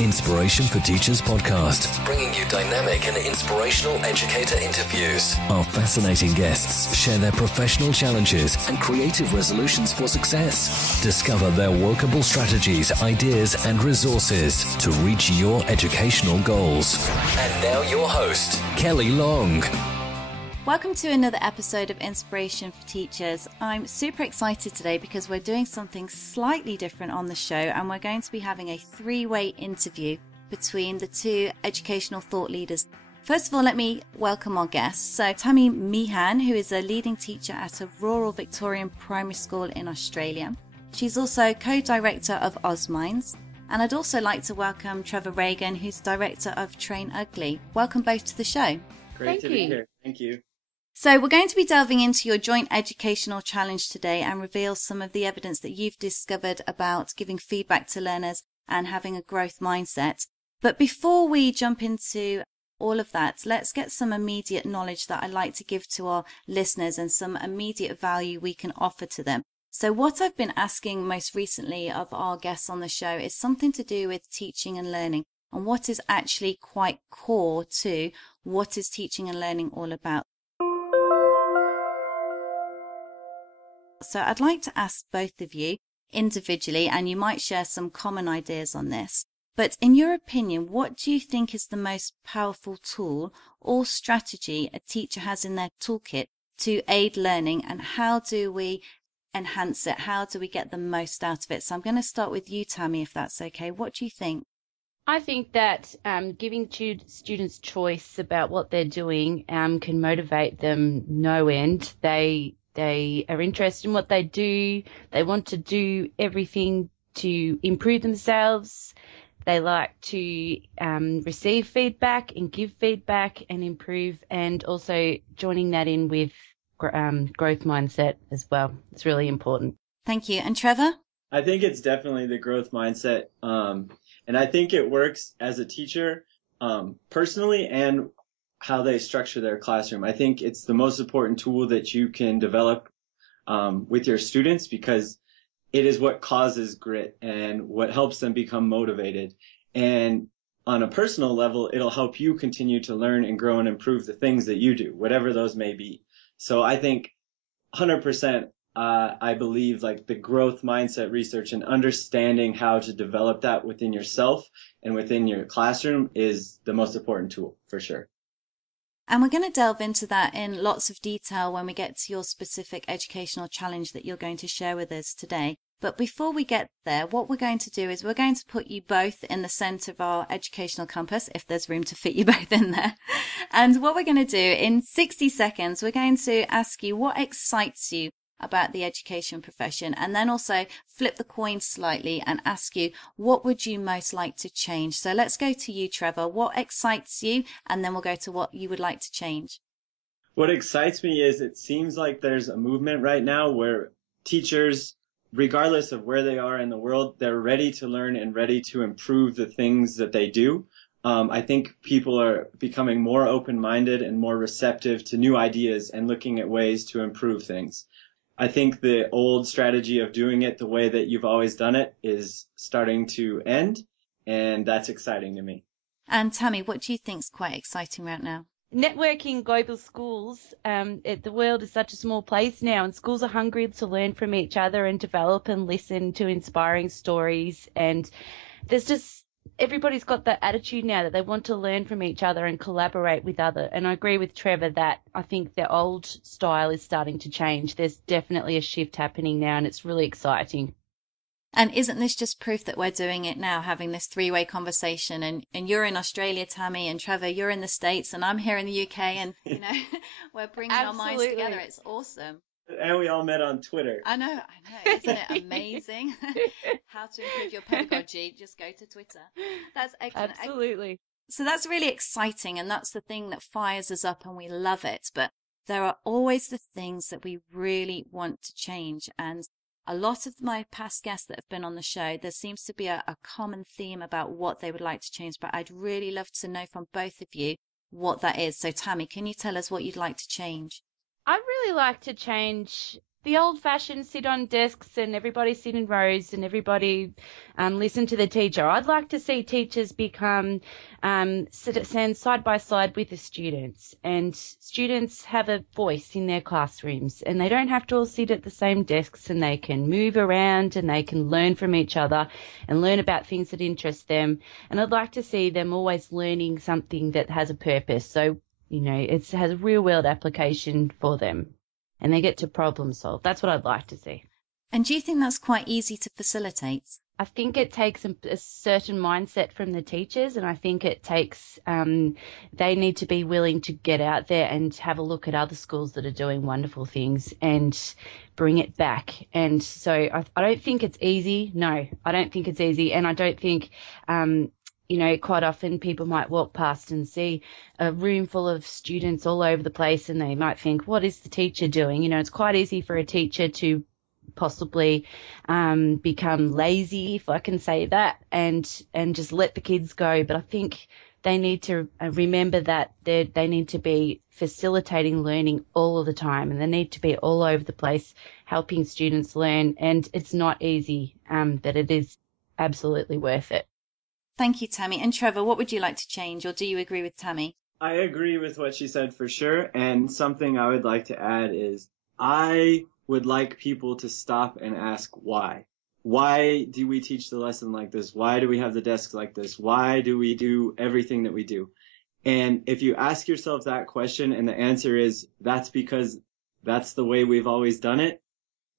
Inspiration for Teachers podcast, bringing you dynamic and inspirational educator interviews. Our fascinating guests share their professional challenges and creative resolutions for success. Discover their workable strategies, ideas, and resources to reach your educational goals. And now your host, Kelly Long. Welcome to another episode of Inspiration for Teachers. I'm super excited today because we're doing something slightly different on the show, and we're going to be having a three-way interview between the two educational thought leaders. First of all, let me welcome our guests. So Tammie Meehan, who is a leading teacher at a rural Victorian primary school in Australia. She's also co-director of AusMinds. And I'd also like to welcome Trevor Regan, who's director of Train Ugly. Welcome both to the show. Great to be here. Thank you. So we're going to be delving into your joint educational challenge today and reveal some of the evidence that you've discovered about giving feedback to learners and having a growth mindset. But before we jump into all of that, let's get some immediate knowledge that I'd like to give to our listeners and some immediate value we can offer to them. So what I've been asking most recently of our guests on the show is something to do with teaching and learning and what is actually quite core to what is teaching and learning all about. So I'd like to ask both of you individually, and you might share some common ideas on this, but in your opinion, what do you think is the most powerful tool or strategy a teacher has in their toolkit to aid learning, and how do we enhance it? How do we get the most out of it? So I'm going to start with you, Tammie, if that's okay. What do you think? I think that giving students choice about what they're doing can motivate them no end. They are interested in what they do. They want to do everything to improve themselves. They like to receive feedback and give feedback and improve, and also joining that in with growth mindset as well. It's really important. Thank you. And Trevor? I think it's definitely the growth mindset. And I think it works as a teacher personally and how they structure their classroom. I think it's the most important tool that you can develop with your students, because it is what causes grit and what helps them become motivated. And on a personal level, it'll help you continue to learn and grow and improve the things that you do, whatever those may be. So I think 100%, I believe like the growth mindset research and understanding how to develop that within yourself and within your classroom is the most important tool for sure. And we're going to delve into that in lots of detail when we get to your specific educational challenge that you're going to share with us today. But before we get there, what we're going to do is we're going to put you both in the center of our educational compass, if there's room to fit you both in there. And what we're going to do in 60 seconds, we're going to ask you what excites you about the education profession, and then also flip the coin slightly and ask you, what would you most like to change? So let's go to you, Trevor. What excites you? And then we'll go to what you would like to change. What excites me is it seems like there's a movement right now where teachers, regardless of where they are in the world, they're ready to learn and ready to improve the things that they do. I think people are becoming more open-minded and more receptive to new ideas and looking at ways to improve things. I think the old strategy of doing it the way that you've always done it is starting to end, and that's exciting to me. And Tammie, what do you think is quite exciting right now? Networking global schools. The world is such a small place now, and schools are hungry to learn from each other and develop and listen to inspiring stories. And there's just everybody's got that attitude now that they want to learn from each other and collaborate with others. And I agree with Trevor that I think the old style is starting to change. There's definitely a shift happening now, and it's really exciting. And isn't this just proof that we're doing it now, having this three-way conversation? And you're in Australia, Tammie, and Trevor, you're in the States, and I'm here in the UK, and, you know, we're bringing our minds together. It's awesome. And we all met on Twitter. I know. Isn't it amazing? How to improve your pedagogy, just go to Twitter. That's excellent. Absolutely. So that's really exciting, and that's the thing that fires us up, and we love it. But there are always the things that we really want to change. And a lot of my past guests that have been on the show, there seems to be a common theme about what they would like to change. But I'd really love to know from both of you what that is. So Tammie, can you tell us what you'd like to change? I'd really like to change the old-fashioned sit on desks and everybody sit in rows and everybody listen to the teacher. I'd like to see teachers become stand side by side with the students, and students have a voice in their classrooms, and they don't have to all sit at the same desks, and they can move around and they can learn from each other and learn about things that interest them. And I'd like to see them always learning something that has a purpose. So, it has a real world application for them, and they get to problem solve. That's what I'd like to see. And do you think that's quite easy to facilitate? I think it takes a certain mindset from the teachers, and I think it takes, they need to be willing to get out there and have a look at other schools that are doing wonderful things and bring it back. And so I don't think it's easy. No, I don't think it's easy. And I don't think, quite often people might walk past and see a room full of students all over the place, and they might think, what is the teacher doing? It's quite easy for a teacher to possibly become lazy, if I can say that, and just let the kids go. But I think they need to remember that they need to be facilitating learning all of the time, and they need to be all over the place helping students learn. And it's not easy, but it is absolutely worth it. Thank you, Tammie. And Trevor, what would you like to change, or do you agree with Tammie? I agree with what she said for sure. And something I would like to add is I would like people to stop and ask why. Why do we teach the lesson like this? Why do we have the desk like this? Why do we do everything that we do? And if you ask yourself that question and the answer is that's because that's the way we've always done it,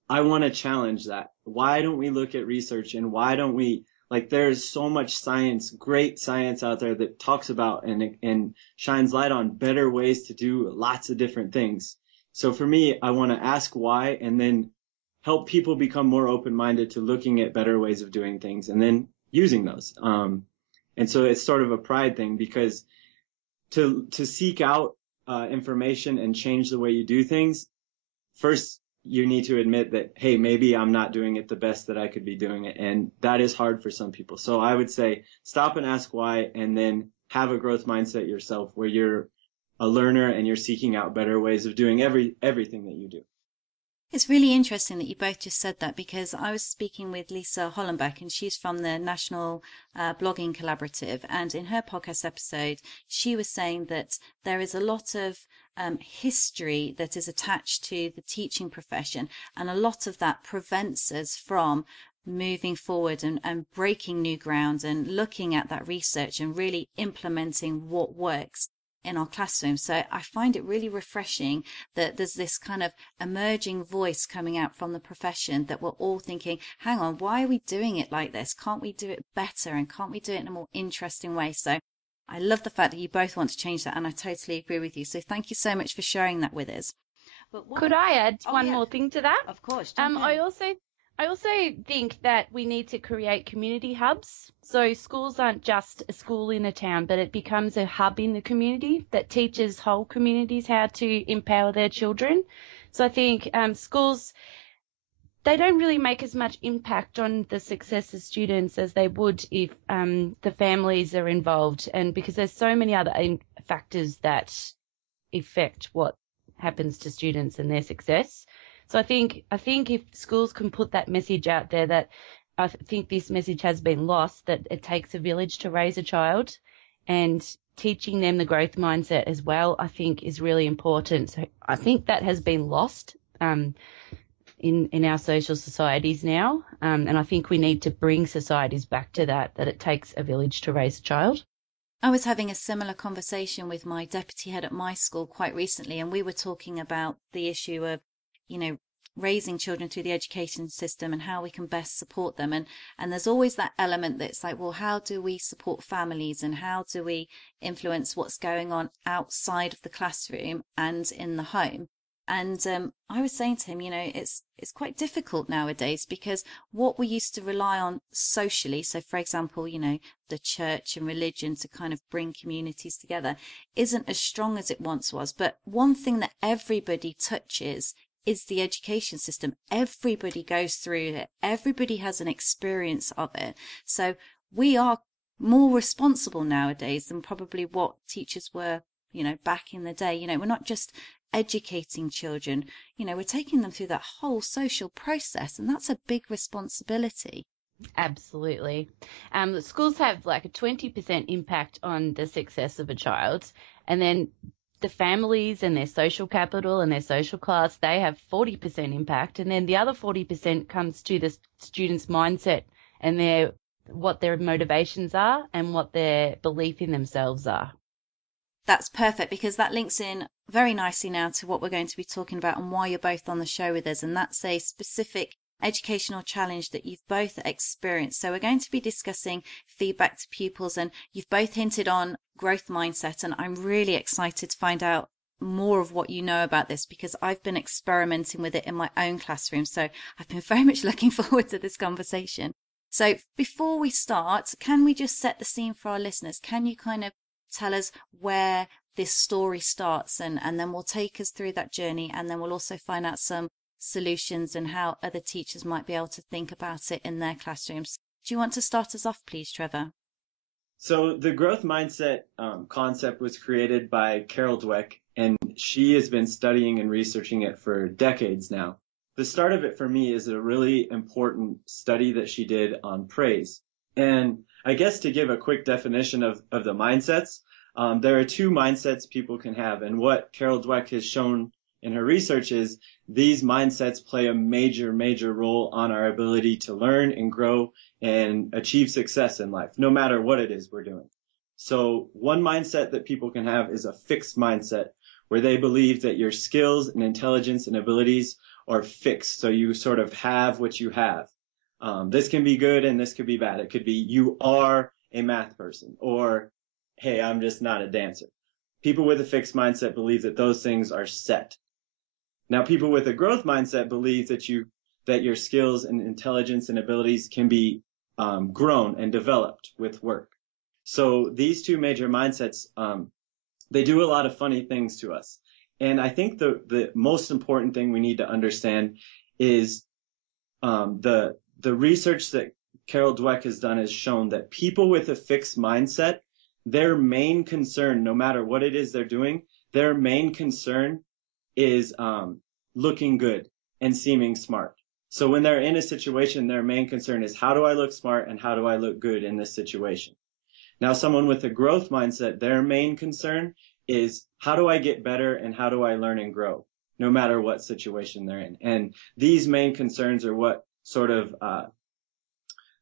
I want to challenge that. Why don't we look at research, and why don't we, there's so much science, great science out there that talks about and shines light on better ways to do lots of different things. So for me, I want to ask why, and then help people become more open-minded to looking at better ways of doing things and then using those. And so it's sort of a pride thing, because to seek out information and change the way you do things, first you need to admit that, hey, maybe I'm not doing it the best that I could be doing it. And that is hard for some people. So I would say stop and ask why, and then have a growth mindset yourself where you're a learner and you're seeking out better ways of doing everything that you do. It's really interesting that you both just said that, because I was speaking with Lisa Hollenbeck, and she's from the National Blogging Collaborative. And in her podcast episode, she was saying that there is a lot of history that is attached to the teaching profession, and a lot of that prevents us from moving forward and breaking new ground and looking at that research and really implementing what works in our classroom. So I find it really refreshing that there's this kind of emerging voice coming out from the profession, that we're all thinking, hang on, why are we doing it like this? Can't we do it better? And can't we do it in a more interesting way? So I love the fact that you both want to change that, and I totally agree with you. So thank you so much for sharing that with us. But could I add one more thing to that? Of course. I also think that we need to create community hubs. So schools aren't just a school in a town, but it becomes a hub in the community that teaches whole communities how to empower their children. So I think schools, they don't really make as much impact on the success of students as they would if the families are involved, and because there's so many other factors that affect what happens to students and their success. So I think if schools can put that message out there, that I think this message has been lost, that it takes a village to raise a child, and teaching them the growth mindset as well, I think is really important. So I think that has been lost in our social societies now, and I think we need to bring societies back to that it takes a village to raise a child. I was having a similar conversation with my deputy head at my school quite recently, and we were talking about the issue of, raising children through the education system and how we can best support them. And there's always that element that's like, well, how do we support families, and how do we influence what's going on outside of the classroom and in the home? And I was saying to him, it's quite difficult nowadays, because what we used to rely on socially, so for example, the church and religion to kind of bring communities together, isn't as strong as it once was. But one thing that everybody touches is the education system. Everybody goes through it. Everybody has an experience of it. So we are more responsible nowadays than probably what teachers were, back in the day. We're not just educating children, we're taking them through that whole social process, and that's a big responsibility. Absolutely. The schools have like a 20% impact on the success of a child, and then the families and their social capital and their social class, they have 40% impact, and then the other 40% comes to the student's mindset and what their motivations are and what their belief in themselves are. That's perfect, because that links in very nicely now to what we're going to be talking about and why you're both on the show with us, and that's a specific educational challenge that you've both experienced. So we're going to be discussing feedback to pupils, and you've both hinted on growth mindset, and I'm really excited to find out more of what you know about this, because I've been experimenting with it in my own classroom. So I've been very much looking forward to this conversation. So before we start, can we just set the scene for our listeners? Can you kind of tell us where this story starts, and then we'll take us through that journey, and then we'll also find out some solutions and how other teachers might be able to think about it in their classrooms. Do you want to start us off, please, Trevor? So the growth mindset concept was created by Dweck, and she has been studying and researching it for decades now. The start of it for me is a really important study that she did on praise. And I guess to give a quick definition of the mindsets, there are two mindsets people can have. And what Dweck has shown in her research is these mindsets play a major, major role on our ability to learn and grow and achieve success in life, no matter what it is we're doing. So one mindset that people can have is a fixed mindset, where they believe that your skills and intelligence and abilities are fixed. So you sort of have what you have. This can be good and this could be bad. It could be you are a math person, or, hey, I'm just not a dancer. People with a fixed mindset believe that those things are set. Now, people with a growth mindset believe that your skills and intelligence and abilities can be grown and developed with work. So these two major mindsets, they do a lot of funny things to us. And I think the most important thing we need to understand is the research that Dweck has done has shown that people with a fixed mindset, their main concern, no matter what it is they're doing, their main concern is looking good and seeming smart. So when they're in a situation, their main concern is, how do I look smart and how do I look good in this situation? Now, someone with a growth mindset, their main concern is, how do I get better and how do I learn and grow, no matter what situation they're in? And these main concerns are what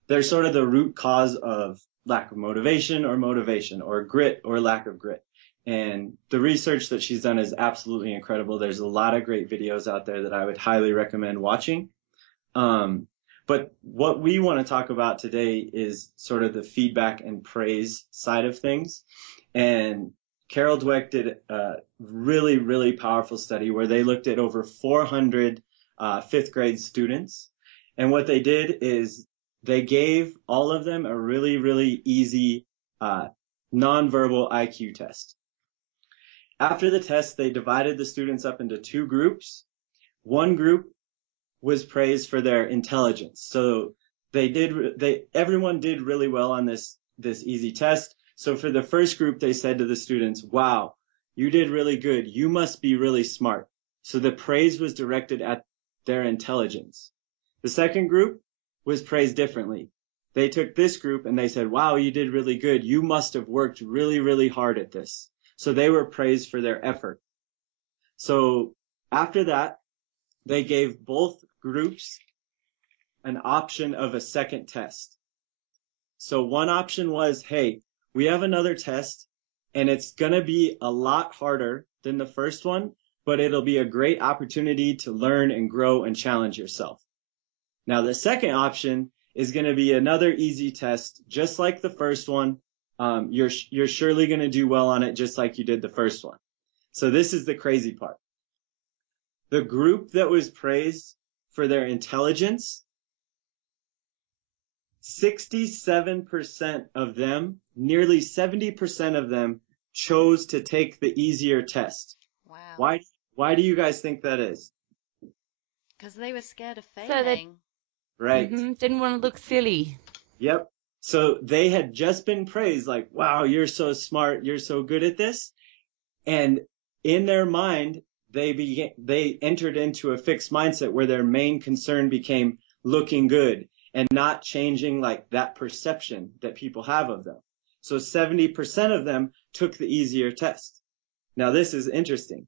they're sort of the root cause of lack of motivation or grit or lack of grit. And the research that she's done is absolutely incredible. There's a lot of great videos out there that I would highly recommend watching. But what we want to talk about today is sort of the feedback and praise side of things. And Dweck did a really, really powerful study where they looked at over 400 fifth grade students. And what they did is they gave all of them a really, really easy nonverbal IQ test. After the test, they divided the students up into two groups. One group was praised for their intelligence. So everyone did really well on this easy test. So for the first group, they said to the students, wow, you did really good. You must be really smart. So the praise was directed at their intelligence. The second group was praised differently. They took this group and they said, wow, you did really good. You must have worked really, really hard at this. So they were praised for their effort. So after that, they gave both groups an option of a second test. So one option was, hey, we have another test and it's going to be a lot harder than the first one, but it'll be a great opportunity to learn and grow and challenge yourself. Now, the second option is going to be another easy test, just like the first one. You're surely going to do well on it, just like you did the first one. So this is the crazy part. The group that was praised for their intelligence, 67% of them, nearly 70% of them, chose to take the easier test. Wow. Why do you guys think that is? Because they were scared of failing. Right. Didn't want to look silly. Yep. So they had just been praised, like, wow, you're so smart, you're so good at this. And in their mind, they entered into a fixed mindset where their main concern became looking good and not changing like that perception that people have of them. So 70% of them took the easier test. Now this is interesting.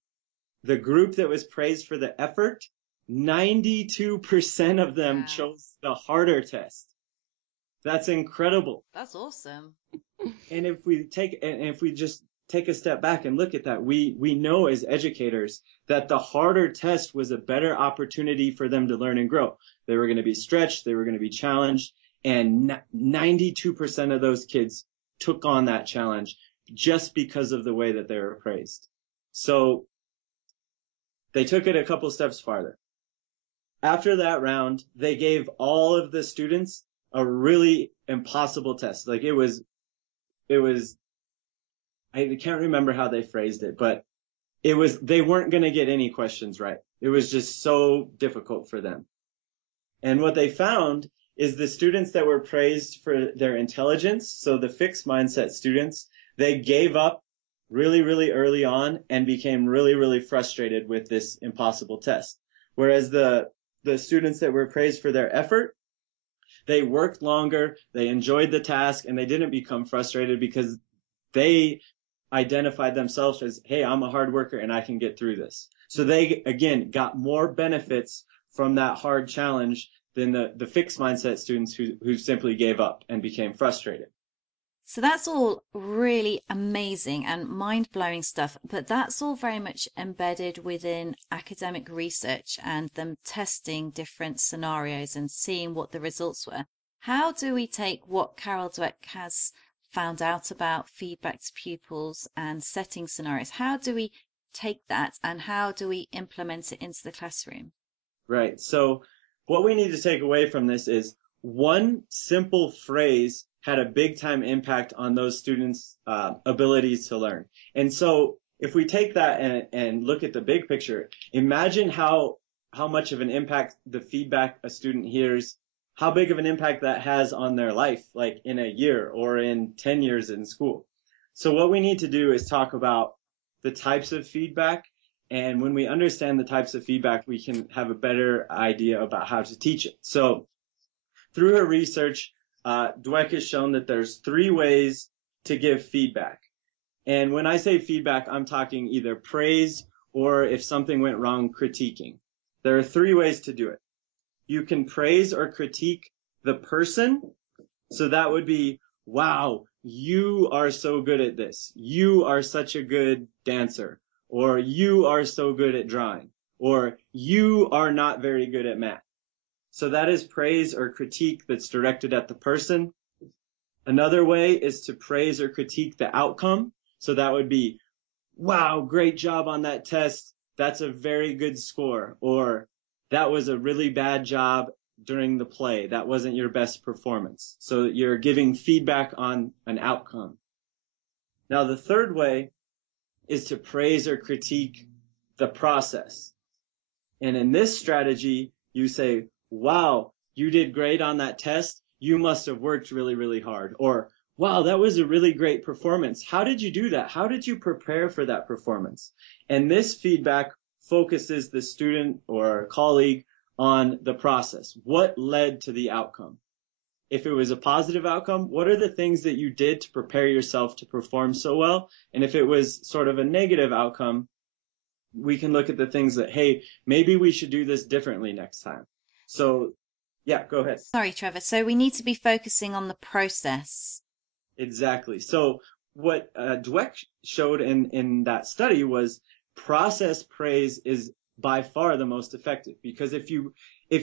The group that was praised for the effort, 92% of them chose the harder test. That's incredible. That's awesome. And if we just take a step back and look at that, we know as educators that the harder test was a better opportunity for them to learn and grow. They were going to be stretched, they were going to be challenged, and 92% of those kids took on that challenge just because of the way that they were praised. So they took it a couple steps farther. After that round, they gave all of the students a really impossible test. Like it was, I can't remember how they phrased it, but they weren't going to get any questions right. It was just so difficult for them. And what they found is the students that were praised for their intelligence, so the fixed mindset students, they gave up really, really early on and became really, really frustrated with this impossible test. Whereas the students that were praised for their effort, they worked longer, they enjoyed the task, and they didn't become frustrated because they identified themselves as, hey, I'm a hard worker and I can get through this. So they, again, got more benefits from that hard challenge than the fixed mindset students who simply gave up and became frustrated. So that's all really amazing and mind-blowing stuff, but that's all very much embedded within academic research and them testing different scenarios and seeing what the results were. How do we take what Carol Dweck has found out about feedback to pupils and setting scenarios? How do we take that and how do we implement it into the classroom? Right. So what we need to take away from this is one simple phrase had a big time impact on those students' abilities to learn. And so if we take that and look at the big picture, imagine how much of an impact the feedback a student hears, how big of an impact that has on their life, like in a year or in 10 years in school. So what we need to do is talk about the types of feedback. And when we understand the types of feedback, we can have a better idea about how to teach it. So through her research, Dweck has shown that there's 3 ways to give feedback. And when I say feedback, I'm talking either praise or if something went wrong, critiquing. There are 3 ways to do it. You can praise or critique the person. So that would be, wow, you are so good at this. You are such a good dancer. Or you are so good at drawing. Or you are not very good at math. So that is praise or critique that's directed at the person. Another way is to praise or critique the outcome. So that would be, wow, great job on that test. That's a very good score. Or that was a really bad job during the play. That wasn't your best performance. So you're giving feedback on an outcome. Now, the third way is to praise or critique the process. And in this strategy, you say, wow, you did great on that test. You must have worked really, really hard. Or, wow, that was a really great performance. How did you do that? How did you prepare for that performance? And this feedback focuses the student or colleague on the process. What led to the outcome? If it was a positive outcome, what are the things that you did to prepare yourself to perform so well? And if it was sort of a negative outcome, we can look at the things that, hey, maybe we should do this differently next time. So, yeah, go ahead. Sorry, Trevor. So we need to be focusing on the process. Exactly. So what Dweck showed in that study was process praise is by far the most effective, because if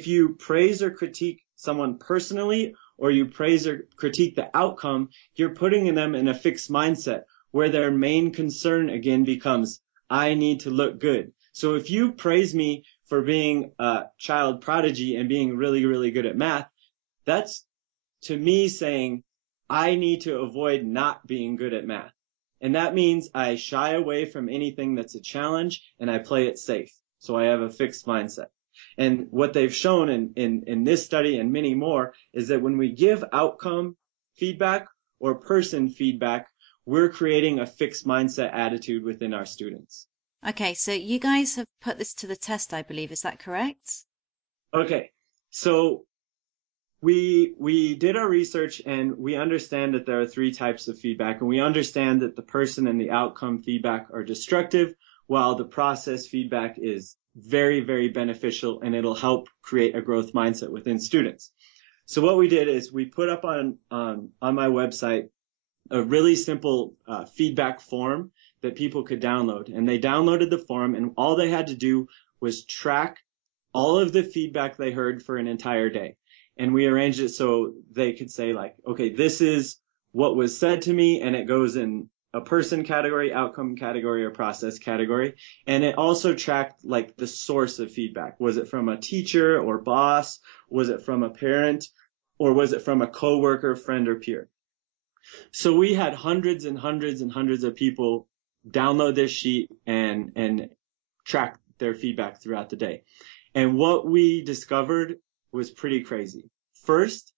you praise or critique someone personally, or you praise or critique the outcome, you're putting them in a fixed mindset where their main concern again becomes, I need to look good. So if you praise me for being a child prodigy and being really, really good at math, that's to me saying, I need to avoid not being good at math. And that means I shy away from anything that's a challenge and I play it safe. So I have a fixed mindset. And what they've shown in this study and many more is that when we give outcome feedback or person feedback, we're creating a fixed mindset attitude within our students. Okay, so you guys have put this to the test, I believe. Is that correct? Okay, so we did our research and we understand that there are three types of feedback, and we understand that the person and the outcome feedback are destructive, while the process feedback is very, very beneficial, and it'll help create a growth mindset within students. So what we did is we put up on my website a really simple feedback form that people could download, and they downloaded the form, and all they had to do was track all of the feedback they heard for an entire day. And we arranged it so they could say, like, okay, this is what was said to me, and it goes in a person category, outcome category, or process category. And it also tracked like the source of feedback. Was it from a teacher or boss? Was it from a parent? Or was it from a coworker, friend, or peer? So we had hundreds and hundreds and hundreds of people download this sheet and track their feedback throughout the day. And what we discovered was pretty crazy. First,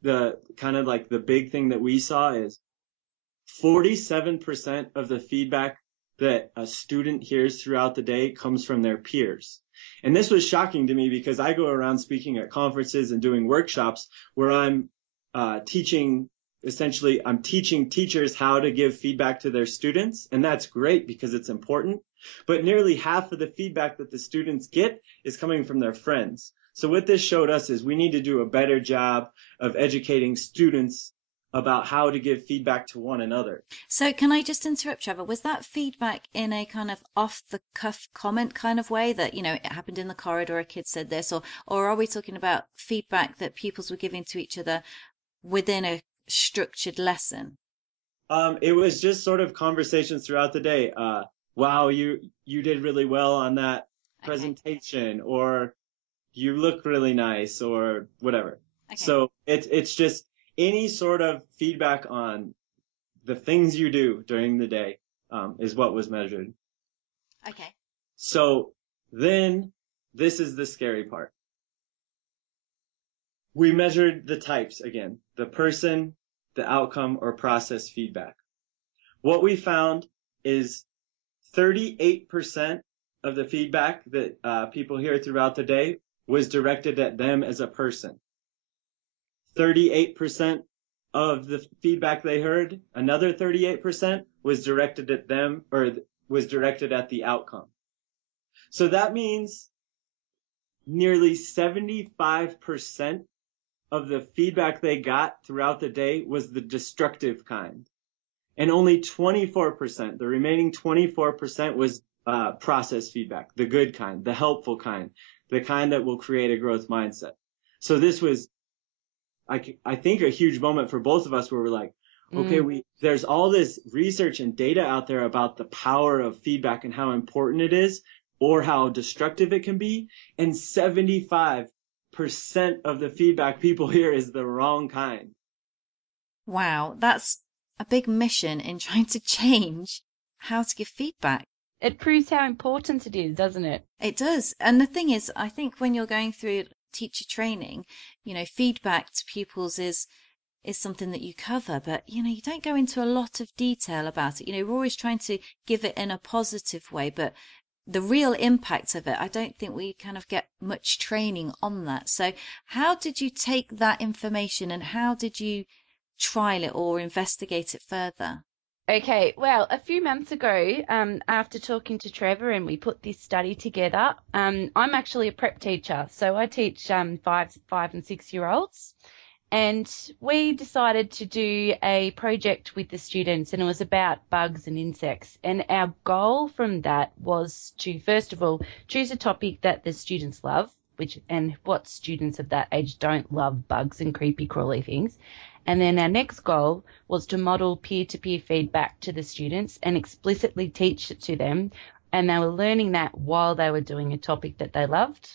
the kind of like the big thing that we saw is 47% of the feedback that a student hears throughout the day comes from their peers. And this was shocking to me because I go around speaking at conferences and doing workshops where I'm teaching teachers how to give feedback to their students. And that's great because it's important. But nearly half of the feedback that the students get is coming from their friends. So what this showed us is we need to do a better job of educating students about how to give feedback to one another. So can I just interrupt, Trevor? Was that feedback in a kind of off-the-cuff comment kind of way that, you know, it happened in the corridor, a kid said this, or are we talking about feedback that pupils were giving to each other within a structured lesson? It was just sort of conversations throughout the day. Wow, you did really well on that presentation, or you look really nice, or whatever. Okay. So it's just any sort of feedback on the things you do during the day is what was measured. Okay. So then this is the scary part. We measured the types again, the person, the outcome, or process feedback. What we found is 38% of the feedback that people hear throughout the day was directed at them as a person. 38% of the feedback they heard, another 38% was directed at them, or was directed at the outcome. So that means nearly 75% of the feedback they got throughout the day was the destructive kind. And only 24%, the remaining 24% was process feedback, the good kind, the helpful kind, the kind that will create a growth mindset. So this was, I think, a huge moment for both of us where we're like, okay, there's all this research and data out there about the power of feedback and how important it is, or how destructive it can be. And 75% of the feedback people hear is the wrong kind. Wow, that's a big mission in trying to change how to give feedback. It proves how important it is, doesn't it? It does. And the thing is, I think when you're going through teacher training, you know, feedback to pupils is something that you cover, but, you know, you don't go into a lot of detail about it. You know, we're always trying to give it in a positive way, but the real impact of it, I don't think we kind of get much training on that. So how did you take that information and how did you trial it or investigate it further? Okay, well, a few months ago, after talking to Trevor and we put this study together, I'm actually a prep teacher, so I teach 5 and 6 year olds, and we decided to do a project with the students, and it was about bugs and insects. And our goal from that was to, first of all, choose a topic that the students love, and what students of that age don't love bugs and creepy crawly things. And then our next goal was to model peer-to-peer feedback to the students and explicitly teach it to them. And they were learning that while they were doing a topic that they loved.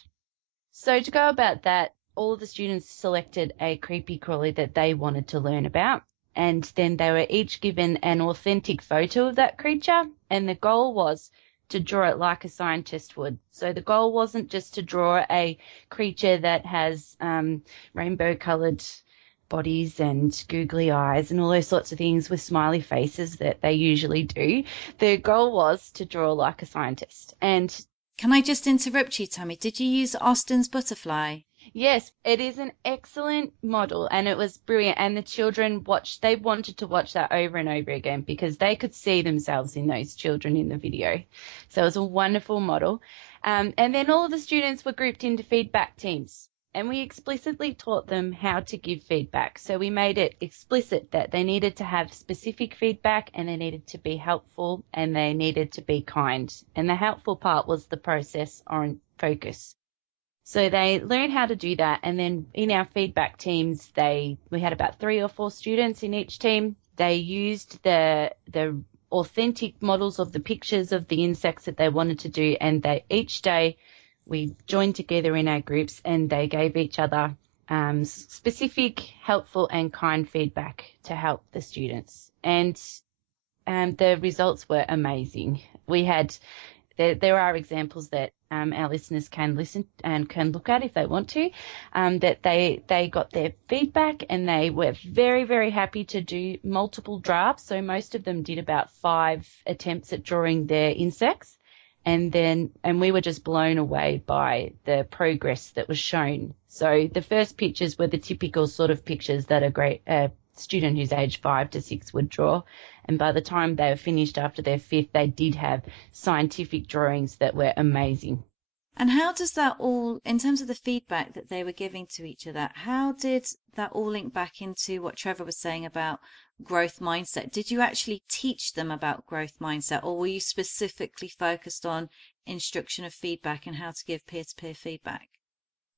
So to go about that, all of the students selected a creepy crawly that they wanted to learn about. And then they were each given an authentic photo of that creature. And the goal was to draw it like a scientist would. So the goal wasn't just to draw a creature that has rainbow-coloured bodies and googly eyes and all those sorts of things with smiley faces that they usually do. Their goal was to draw like a scientist. And can I just interrupt you, Tammie? Did you use Austin's butterfly? yes, it is an excellent model and it was brilliant. And the children they wanted to watch that over and over again because they could see themselves in those children in the video. So it was a wonderful model. And then all of the students were grouped into feedback teams. And we explicitly taught them how to give feedback. So we made it explicit that they needed to have specific feedback and they needed to be helpful and they needed to be kind. And the helpful part was the process on focus. So they learned how to do that. And then in our feedback teams, we had about 3 or 4 students in each team. They used the authentic models of the pictures of the insects that they wanted to do. And each day, we joined together in our groups and they gave each other specific, helpful and kind feedback to help the students. And the results were amazing. There are examples that our listeners can listen and can look at if they want to, that they got their feedback and they were very, very happy to do multiple drafts. So most of them did about 5 attempts at drawing their insects. And we were just blown away by the progress that was shown. So the first pictures were the typical sort of pictures that a student who's aged 5 to 6 would draw. And by the time they were finished after their 5th, they did have scientific drawings that were amazing. And how does that all, in terms of the feedback that they were giving to each other, how did that all link back into what Trevor was saying about growth mindset? Did you actually teach them about growth mindset, or were you specifically focused on instruction of feedback and how to give peer-to-peer feedback?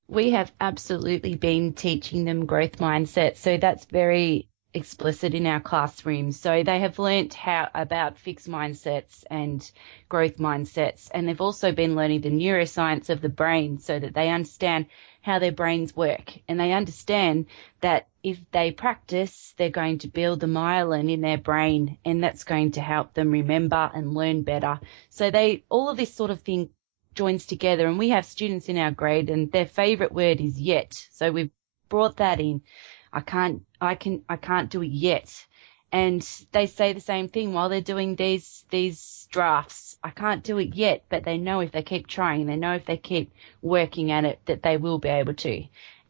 We have absolutely been teaching them growth mindset. So that's very explicit in our classrooms. So they have learnt about fixed mindsets and growth mindsets, and they've also been learning the neuroscience of the brain so that they understand how their brains work, and they understand that if they practice, they're going to build the myelin in their brain, and that's going to help them remember and learn better. So all of this sort of thing joins together, and we have students in our grade and their favorite word is yet. So we've brought that in. I can't do it yet. And they say the same thing while they're doing these drafts. I can't do it yet, but they know if they keep trying, they know if they keep working at it, that they will be able to.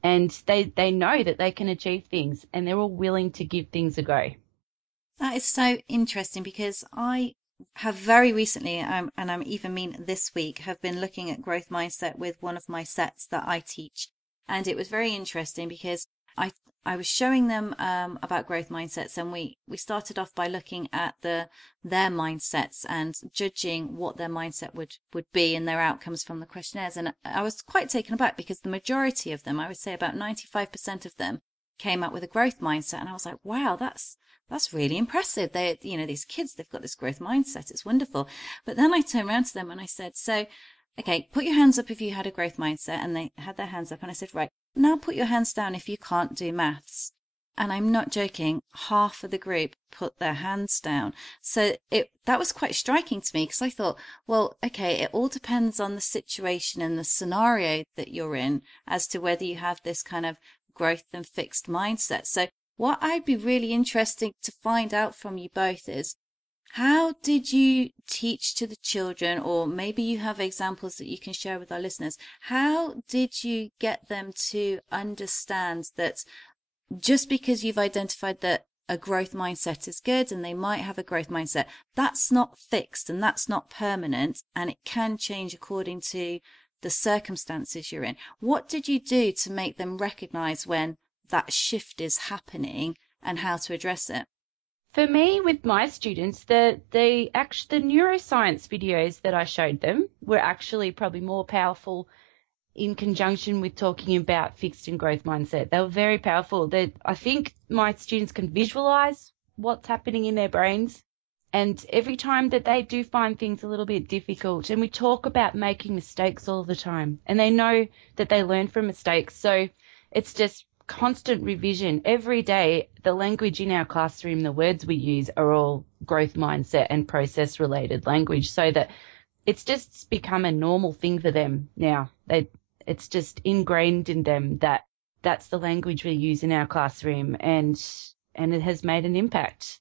And they know that they can achieve things, and they're all willing to give things a go. That is so interesting, because I have very recently, and I'm even this week, have been looking at growth mindset with one of my sets that I teach. And it was very interesting because I was showing them about growth mindsets, and we started off by looking at their mindsets and judging what their mindset would be and their outcomes from the questionnaires. And I was quite taken aback because the majority of them, I would say about 95% of them, came up with a growth mindset. And I was like, wow, that's really impressive. These kids, they've got this growth mindset. It's wonderful. But then I turned around to them and I said, so, okay, put your hands up if you had a growth mindset. And they had their hands up, and I said, right, now put your hands down if you can't do maths. And I'm not joking, half of the group put their hands down. So that was quite striking to me, because I thought, well, okay, it all depends on the situation and the scenario that you're in as to whether you have this kind of growth and fixed mindset. So what I'd be really interested to find out from you both is, how did you teach to the children, or maybe you have examples that you can share with our listeners? How did you get them to understand that just because you've identified that a growth mindset is good and they might have a growth mindset, that's not fixed and that's not permanent, and it can change according to the circumstances you're in? What did you do to make them recognize when that shift is happening and how to address it? For me, with my students, the neuroscience videos that I showed them were actually probably more powerful in conjunction with talking about fixed and growth mindset. They were very powerful. I think my students can visualize what's happening in their brains. And every time that they do find things a little bit difficult, and we talk about making mistakes all the time, and they know that they learn from mistakes. So it's just constant revision every day. The language in our classroom, the words we use, are all growth mindset and process related language, so that it's just become a normal thing for them now. It's just ingrained in them that that's the language we use in our classroom, and it has made an impact.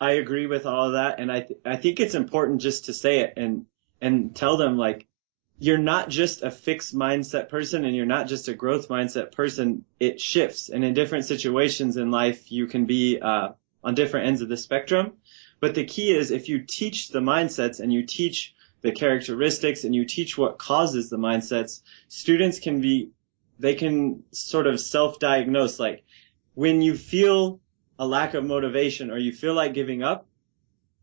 I agree with all of that, and I think it's important just to say it and tell them, like, you're not just a fixed mindset person and you're not just a growth mindset person. It shifts, and in different situations in life you can be on different ends of the spectrum. But the key is, if you teach the mindsets and you teach the characteristics and you teach what causes the mindsets, students they can sort of self-diagnose. Like, when you feel a lack of motivation or you feel like giving up,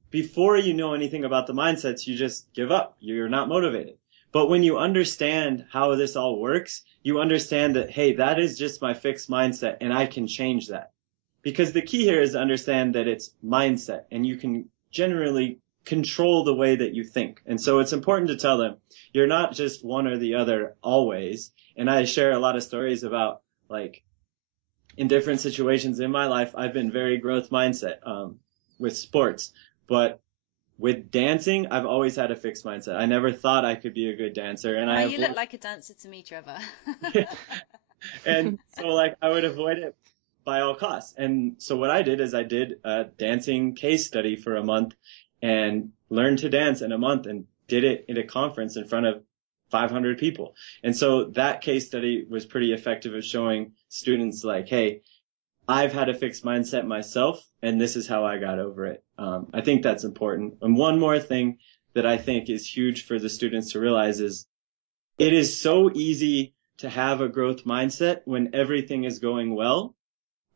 before you know anything about the mindsets, you just give up. You're not motivated. But when you understand how this all works, you understand that, hey, that is just my fixed mindset and I can change that. Because the key here is to understand that it's mindset, and you can generally control the way that you think. And so it's important to tell them you're not just one or the other always. And I share a lot of stories about, like, in different situations in my life, I've been very growth mindset with sports. But with dancing, I've always had a fixed mindset. I never thought I could be a good dancer. And you look like a dancer to me, Trevor. And so, like, I would avoid it by all costs. And so what I did is I did a dancing case study for a month and learned to dance in a month and did it in a conference in front of 500 people. And so that case study was pretty effective at showing students, like, hey, I've had a fixed mindset myself, and this is how I got over it. I think that's important. And one more thing that I think is huge for the students to realize is it is so easy to have a growth mindset when everything is going well.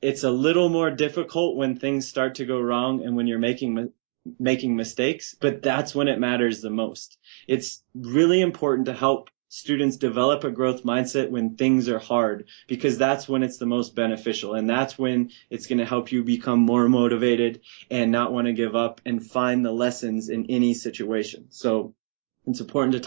It's a little more difficult when things start to go wrong and when you're making mistakes, but that's when it matters the most. It's really important to help students develop a growth mindset when things are hard, because that's when it's the most beneficial, and that's when it's going to help you become more motivated and not want to give up and find the lessons in any situation. So it's important to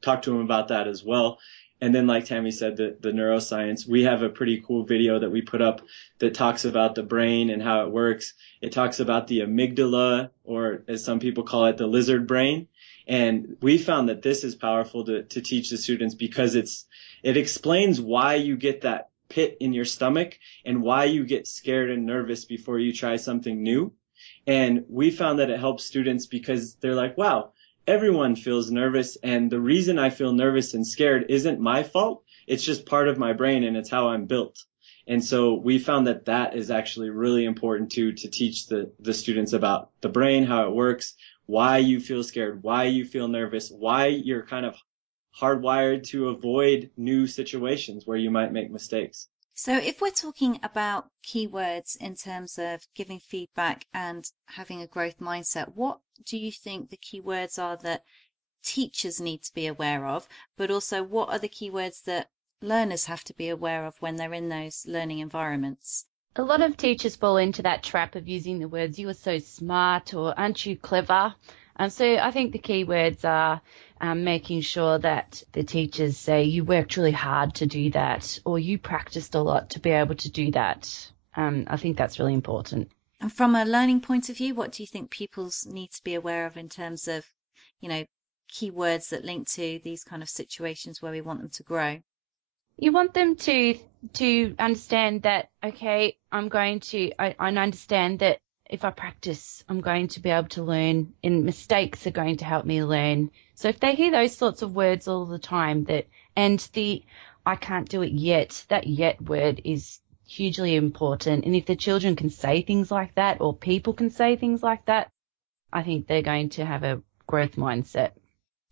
talk to them about that as well. And then, like Tammie said, the neuroscience, we have a pretty cool video that we put up that talks about the brain and how it works. It talks about the amygdala, or as some people call it, the lizard brain. And we found that this is powerful to teach the students, because it explains why you get that pit in your stomach and why you get scared and nervous before you try something new. And we found that it helps students because they're like, wow, everyone feels nervous, and the reason I feel nervous and scared isn't my fault. It's just part of my brain, and it's how I'm built. And so we found that that is actually really important to teach the students about the brain, how it works, why you feel scared, why you feel nervous, why you're kind of hardwired to avoid new situations where you might make mistakes. So if we're talking about keywords in terms of giving feedback and having a growth mindset, what do you think the keywords are that teachers need to be aware of, but also what are the keywords that learners have to be aware of when they're in those learning environments? A lot of teachers fall into that trap of using the words, you are so smart, or aren't you clever? So I think the key words are making sure that the teachers say you worked really hard to do that, or you practiced a lot to be able to do that. I think that's really important. And from a learning point of view, what do you think pupils need to be aware of in terms of, keywords that link to these kind of situations where we want them to grow? You want them to understand that, okay, I understand that if I practice, I'm going to be able to learn, and mistakes are going to help me learn. So if they hear those sorts of words all the time, I can't do it yet, that yet word is hugely important. And if the children can say things like that, or people can say things like that, I think they're going to have a growth mindset.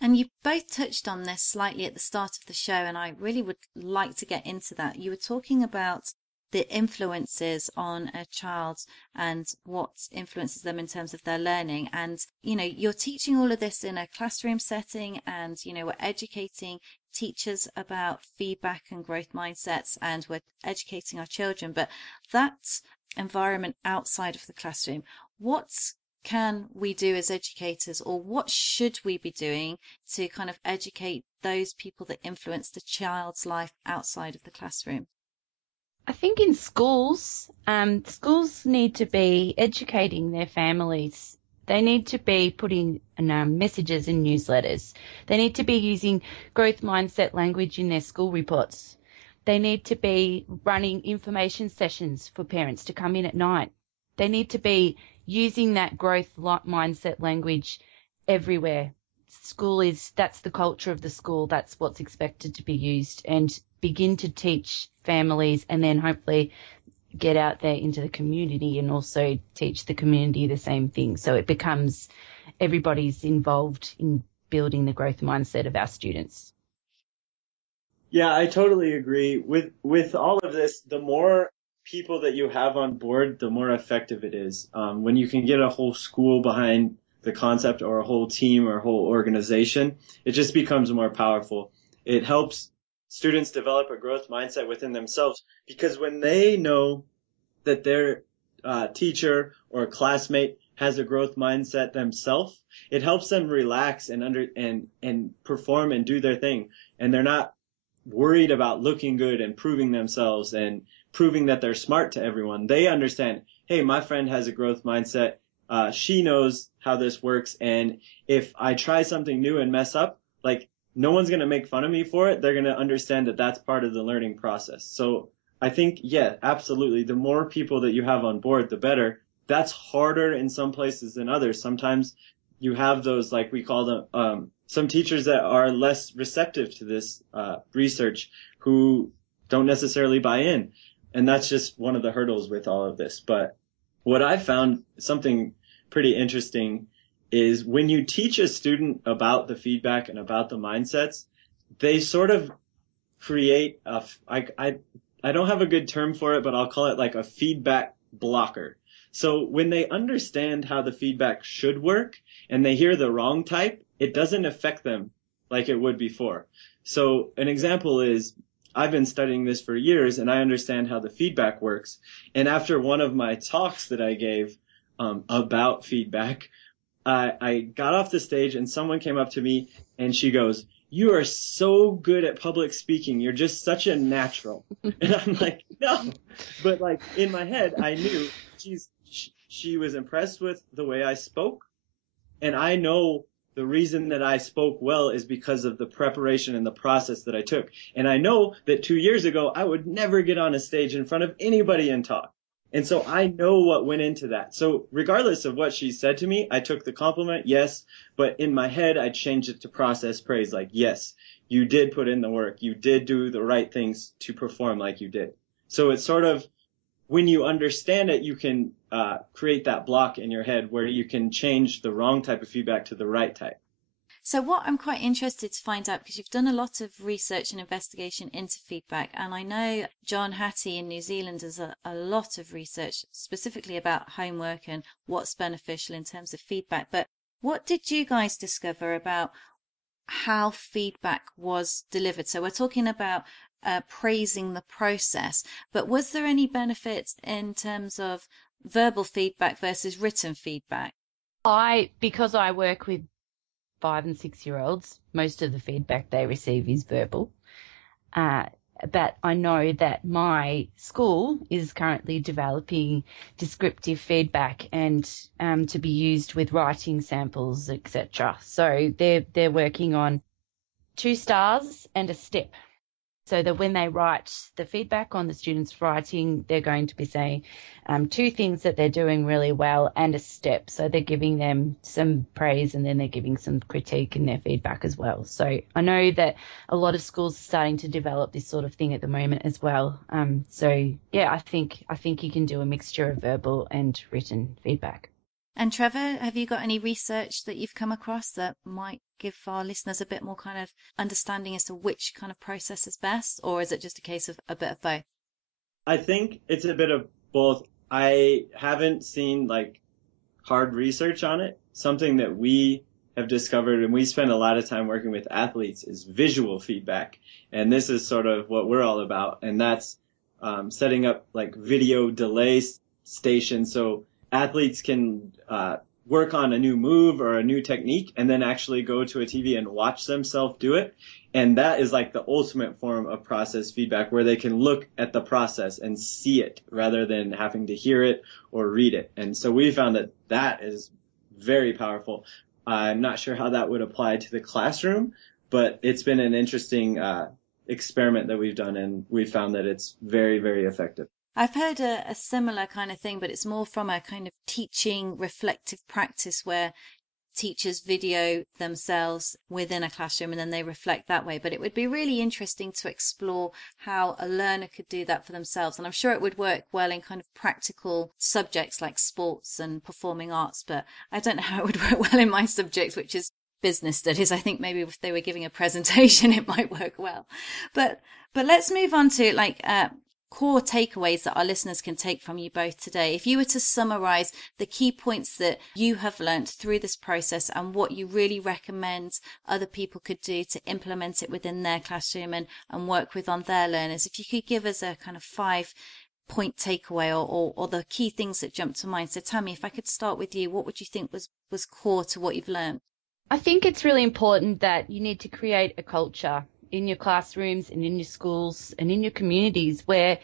And you both touched on this slightly at the start of the show, and I really would like to get into that. You were talking about the influences on a child and what influences them in terms of their learning. And, you're teaching all of this in a classroom setting, and, we're educating teachers about feedback and growth mindsets, and we're educating our children. But that environment outside of the classroom, what can we do as educators, or what should we be doing to kind of educate those people that influence the child's life outside of the classroom? I think in schools need to be educating their families. They need to be putting messages in newsletters. They need to be using growth mindset language in their school reports. They need to be running information sessions for parents to come in at night. They need to be using that growth mindset language everywhere. That's the culture of the school. That's what's expected to be used, and begin to teach families, and then hopefully get out there into the community and also teach the community the same thing. So it becomes everybody's involved in building the growth mindset of our students. Yeah, I totally agree. With all of this, the more people that you have on board, the more effective it is. When you can get a whole school behind the concept, or a whole team or a whole organization, it just becomes more powerful. It helps students develop a growth mindset within themselves, because when they know that their teacher or classmate has a growth mindset themselves, it helps them relax and perform and do their thing. And they're not worried about looking good and proving themselves and proving that they're smart to everyone. They understand, hey, my friend has a growth mindset. She knows how this works. And if I try something new and mess up, like, no one's going to make fun of me for it. They're going to understand that that's part of the learning process. So I think, yeah, absolutely. The more people that you have on board, the better. That's harder in some places than others. Sometimes you have those, like we call them, some teachers that are less receptive to this research, who don't necessarily buy in. And that's just one of the hurdles with all of this. But what I found, something pretty interesting, is when you teach a student about the feedback and about the mindsets, they sort of create I don't have a good term for it, but I'll call it like a feedback blocker. So when they understand how the feedback should work and they hear the wrong type, it doesn't affect them like it would before. So an example is, I've been studying this for years and I understand how the feedback works. And after one of my talks that I gave about feedback, I got off the stage and someone came up to me and she goes, "You are so good at public speaking. You're just such a natural." And I'm like, no. But like in my head, I knew she was impressed with the way I spoke. And I know the reason that I spoke well is because of the preparation and the process that I took. And I know that 2 years ago, I would never get on a stage in front of anybody and talk. And so I know what went into that. So regardless of what she said to me, I took the compliment, yes. But in my head, I changed it to process praise, like, yes, you did put in the work. You did do the right things to perform like you did. So it's sort of, when you understand it, you can create that block in your head where you can change the wrong type of feedback to the right type. So what I'm quite interested to find out, because you've done a lot of research and investigation into feedback, and I know John Hattie in New Zealand does a lot of research specifically about homework and what's beneficial in terms of feedback. But what did you guys discover about how feedback was delivered? So we're talking about praising the process, but was there any benefits in terms of verbal feedback versus written feedback? Because I work with 5 and 6 year olds, most of the feedback they receive is verbal. But I know that my school is currently developing descriptive feedback and to be used with writing samples, etc. So they're working on 2 stars and a step. So that when they write the feedback on the students' writing, they're going to be saying 2 things that they're doing really well and a step. So they're giving them some praise and then they're giving some critique in their feedback as well. So I know that a lot of schools are starting to develop this sort of thing at the moment as well. So yeah, I think you can do a mixture of verbal and written feedback. And Trevor, have you got any research that you've come across that might give our listeners a bit more kind of understanding as to which kind of process is best, or is it just a case of a bit of both? I think it's a bit of both. I haven't seen like hard research on it. Something that we have discovered, and we spend a lot of time working with athletes, is visual feedback. And this is sort of what we're all about. And that's setting up like video delay stations so athletes can work on a new move or a new technique and then actually go to a TV and watch themselves do it. And that is like the ultimate form of process feedback, where they can look at the process and see it rather than having to hear it or read it. And so we found that that is very powerful. I'm not sure how that would apply to the classroom, but it's been an interesting experiment that we've done, and we found that it's very, very effective. I've heard a similar kind of thing, but it's more from a kind of teaching reflective practice where teachers video themselves within a classroom and then they reflect that way. But it would be really interesting to explore how a learner could do that for themselves. And I'm sure it would work well in kind of practical subjects like sports and performing arts, but I don't know how it would work well in my subject, which is business studies. I think maybe if they were giving a presentation, it might work well. But let's move on to core takeaways that our listeners can take from you both today. If you were to summarize the key points that you have learned through this process and what you really recommend other people could do to implement it within their classroom and work with on their learners, if you could give us a kind of 5-point takeaway or the key things that jump to mind. So Tammie, if I could start with you, what would you think was core to what you've learned? I think it's really important that you need to create a culture in your classrooms and in your schools and in your communities where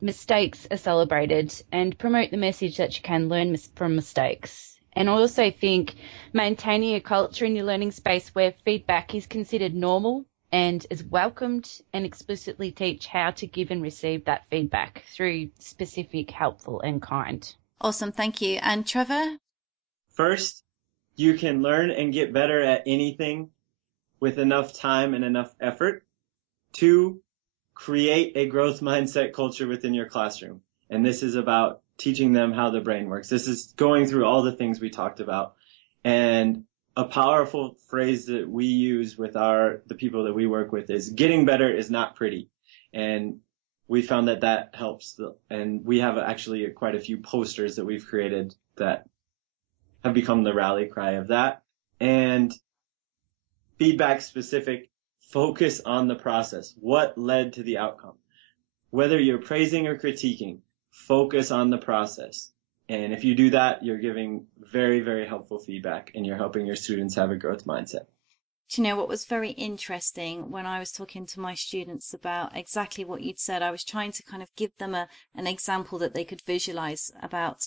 mistakes are celebrated, and promote the message that you can learn from mistakes. And I also think maintaining a culture in your learning space where feedback is considered normal and is welcomed, and explicitly teach how to give and receive that feedback through specific, helpful and kind. Awesome. Thank you. And Trevor? First, you can learn and get better at anything with enough time and enough effort. 2, create a growth mindset culture within your classroom. And this is about teaching them how the brain works. This is going through all the things we talked about. And a powerful phrase that we use with the people that we work with is getting better is not pretty. And we found that helps. And we have actually quite a few posters that we've created that have become the rally cry of that. And feedback specific, focus on the process. What led to the outcome? Whether you're praising or critiquing, focus on the process. And if you do that, you're giving very, very helpful feedback, and you're helping your students have a growth mindset. Do you know what was very interesting when I was talking to my students about exactly what you'd said? I was trying to kind of give them an example that they could visualize about,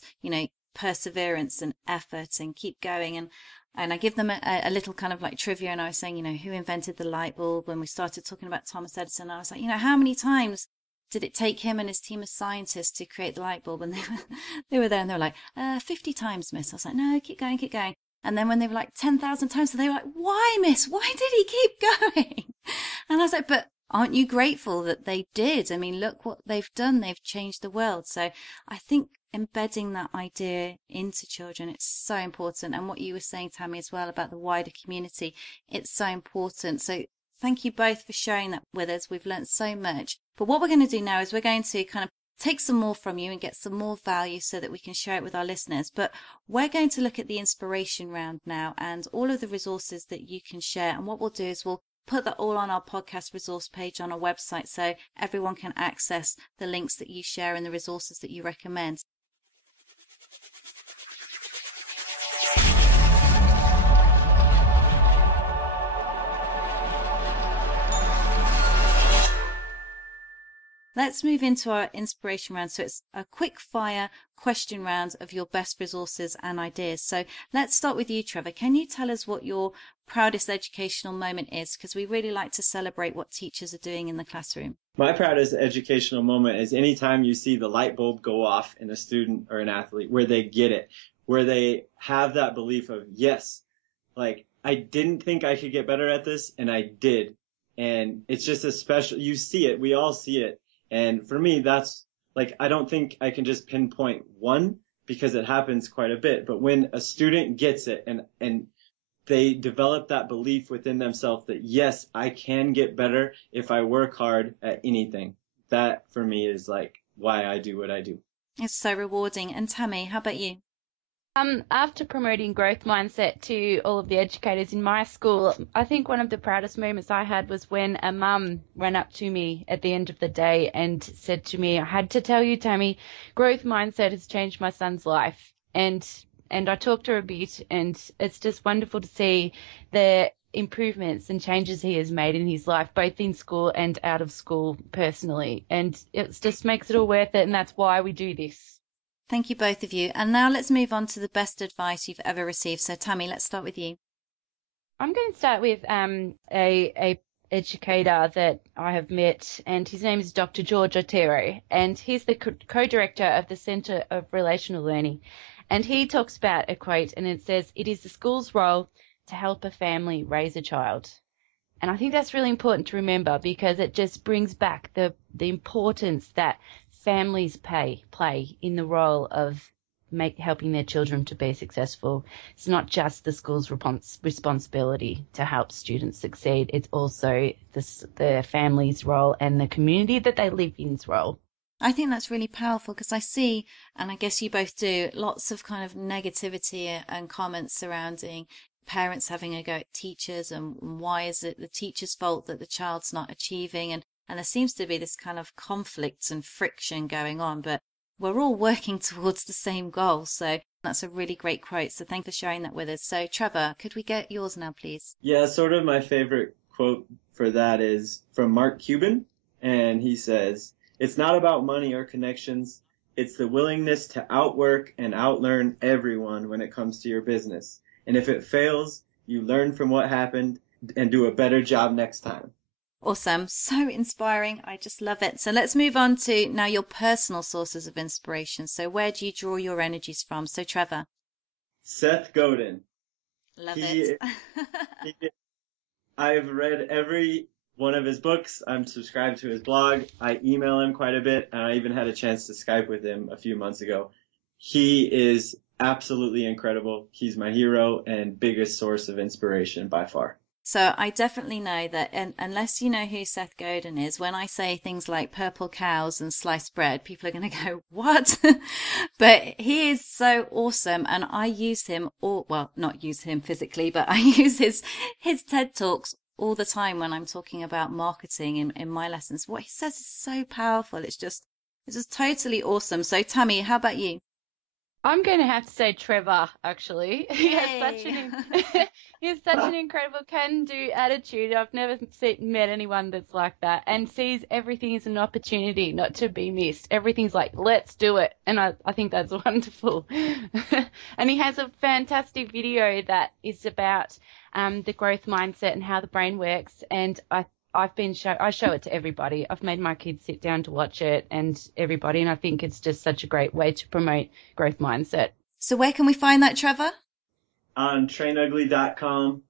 perseverance and effort and keep going. And I give them a little kind of like trivia, and I was saying, who invented the light bulb? When we started talking about Thomas Edison, I was like, how many times did it take him and his team of scientists to create the light bulb? And they were there and they were like, 50 times, miss. I was like, no, keep going, keep going. And then when they were like 10,000 times, they were like, why, miss? Why did he keep going? And I was like, but aren't you grateful that they did? I mean, look what they've done. They've changed the world. So I think embedding that idea into children, it's so important. And what you were saying, Tammie, as well about the wider community, it's so important. So thank you both for sharing that with us. We've learned so much. But what we're going to do now is we're going to kind of take some more from you and get some more value so that we can share it with our listeners. But we're going to look at the inspiration round now and all of the resources that you can share. And what we'll do is we'll put that all on our podcast resource page on our website so everyone can access the links that you share and the resources that you recommend. Let's move into our inspiration round. So it's a quick fire question round of your best resources and ideas. So let's start with you, Trevor. Can you tell us what your proudest educational moment is? Because we really like to celebrate what teachers are doing in the classroom. My proudest educational moment is anytime you see the light bulb go off in a student or an athlete, where they get it, where they have that belief of, yes, like I didn't think I could get better at this, and I did. And it's just a special, you see it, we all see it. And for me, that's like, I don't think I can just pinpoint one because it happens quite a bit. But when a student gets it and they develop that belief within themselves that, yes, I can get better if I work hard at anything, that for me is like why I do what I do. It's so rewarding. And Tammie, how about you? After promoting growth mindset to all of the educators in my school, I think one of the proudest moments I had was when a mum ran up to me at the end of the day and said to me, I had to tell you, Tammie, growth mindset has changed my son's life. And I talked to her a bit, and it's just wonderful to see the improvements and changes he has made in his life, both in school and out of school personally. And it just makes it all worth it, and that's why we do this. Thank you, both of you. And now let's move on to the best advice you've ever received. So, Tammie, let's start with you. I'm going to start with a educator that I have met, and his name is Dr. George Otero, and he's the co-director of the Center of Relational Learning. And he talks about a quote, and it says, "It is the school's role to help a family raise a child." And I think that's really important to remember, because it just brings back the importance that families play in the role of helping their children to be successful. It's not just the school's responsibility to help students succeed. It's also the family's role and the community that they live in's role. I think that's really powerful, because I see, and I guess you both do, lots of kind of negativity and comments surrounding parents having a go at teachers, and why is it the teacher's fault that the child's not achieving, and there seems to be this kind of conflict and friction going on, but we're all working towards the same goal. So that's a really great quote. So thanks for sharing that with us. So Trevor, could we get yours now, please? Yeah, sort of my favorite quote for that is from Mark Cuban, and he says, "It's not about money or connections. It's the willingness to outwork and outlearn everyone when it comes to your business. And if it fails, you learn from what happened and do a better job next time." Awesome. So inspiring. I just love it. So let's move on to now your personal sources of inspiration. So where do you draw your energies from? So Trevor. Seth Godin. Love it. I've read every one of his books. I'm subscribed to his blog. I email him quite a bit, and I even had a chance to Skype with him a few months ago. He is absolutely incredible. He's my hero and biggest source of inspiration by far. So I definitely know that, and unless you know who Seth Godin is, when I say things like purple cows and sliced bread, people are going to go, what? But he is so awesome. And I use him, not use him physically, but I use his TED Talks all the time when I'm talking about marketing in my lessons. What he says is so powerful. It's just totally awesome. So Tammie, how about you? I'm going to have to say Trevor, actually. He has such an incredible can-do attitude. I've never met anyone that's like that, and sees everything as an opportunity not to be missed. Everything's like, let's do it. And I think that's wonderful. And he has a fantastic video that is about the growth mindset and how the brain works. And I show it to everybody. I've made my kids sit down to watch it, and everybody, and I think it's just such a great way to promote growth mindset. So where can we find that, Trevor? On trainugly.com,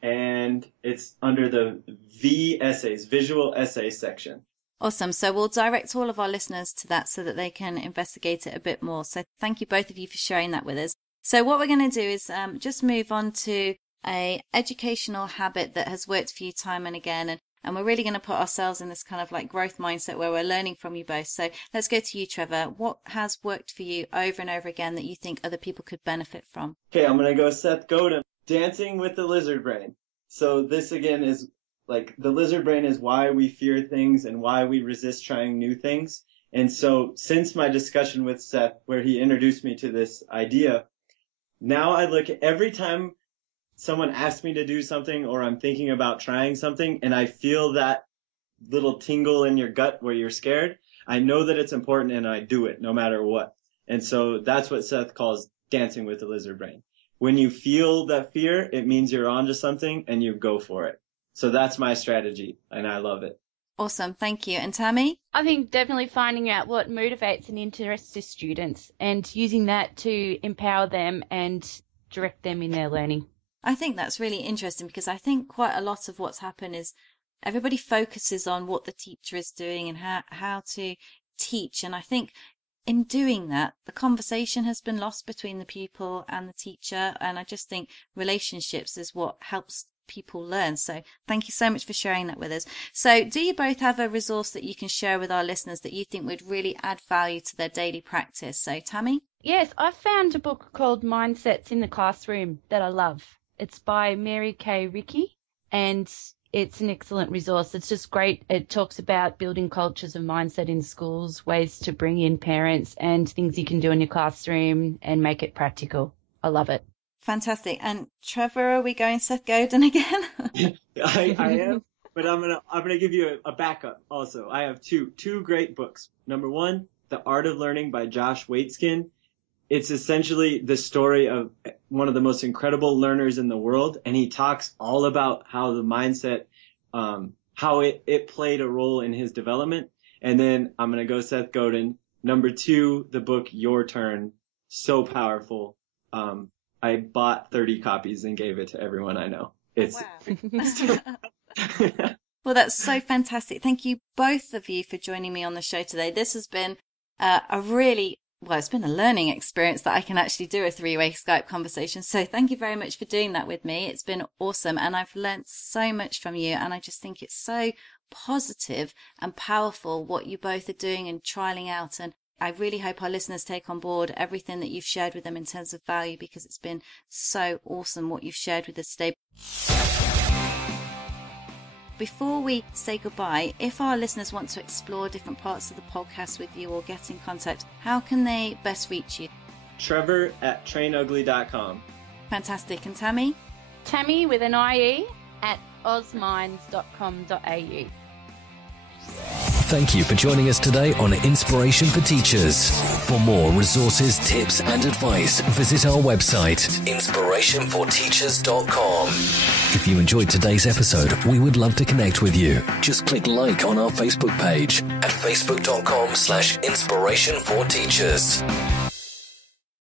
and it's under the visual essay section. Awesome. So we'll direct all of our listeners to that so that they can investigate it a bit more. So thank you both of you for sharing that with us. So what we're going to do is just move on to a educational habit that has worked for you time and again, and we're really going to put ourselves in this kind of like growth mindset where we're learning from you both. So let's go to you, Trevor. What has worked for you over and over again that you think other people could benefit from? Okay, I'm going to go Seth Godin. Dancing with the lizard brain. So this again is like the lizard brain is why we fear things and why we resist trying new things. And so since my discussion with Seth, where he introduced me to this idea, now I look at every time someone asks me to do something or I'm thinking about trying something and I feel that little tingle in your gut where you're scared, I know that it's important and I do it no matter what. And so that's what Seth calls dancing with the lizard brain. When you feel that fear, it means you're onto something and you go for it. So that's my strategy and I love it. Awesome. Thank you. And Tammie? I think definitely finding out what motivates and interests the students and using that to empower them and direct them in their learning. I think that's really interesting, because I think quite a lot of what's happened is everybody focuses on what the teacher is doing and how to teach. And I think in doing that, the conversation has been lost between the pupil and the teacher. And I just think relationships is what helps people learn. So thank you so much for sharing that with us. So do you both have a resource that you can share with our listeners that you think would really add value to their daily practice? So Tammie? Yes, I found a book called Mindsets in the Classroom that I love. It's by Mary Kay Rickey, and it's an excellent resource. It's just great. It talks about building cultures of mindset in schools, ways to bring in parents, and things you can do in your classroom and make it practical. I love it. Fantastic. And Trevor, are we going Seth Godin again? I am, but I'm gonna give you a backup also. I have two great books. Number one, The Art of Learning by Josh Waitzkin. It's essentially the story of one of the most incredible learners in the world, and he talks all about how the mindset how it played a role in his development. And then I'm going to go Seth Godin. Number 2, the book Your Turn. So powerful. I bought 30 copies and gave it to everyone I know. Wow. Well, that's so fantastic. Thank you both of you for joining me on the show today. This has been it's been a learning experience that I can actually do a 3-way Skype conversation. So thank you very much for doing that with me. It's been awesome. And I've learned so much from you. And I just think it's so positive and powerful what you both are doing and trialing out. And I really hope our listeners take on board everything that you've shared with them in terms of value, because it's been so awesome what you've shared with us today. Before we say goodbye, if our listeners want to explore different parts of the podcast with you or get in contact, how can they best reach you? Trevor at trainugly.com. Fantastic. And Tammie? Tammie with an IE at osminds.com.au. Thank you for joining us today on Inspiration for Teachers. For more resources, tips and advice, visit our website, inspirationforteachers.com. If you enjoyed today's episode, we would love to connect with you. Just click like on our Facebook page at facebook.com/inspirationforteachers.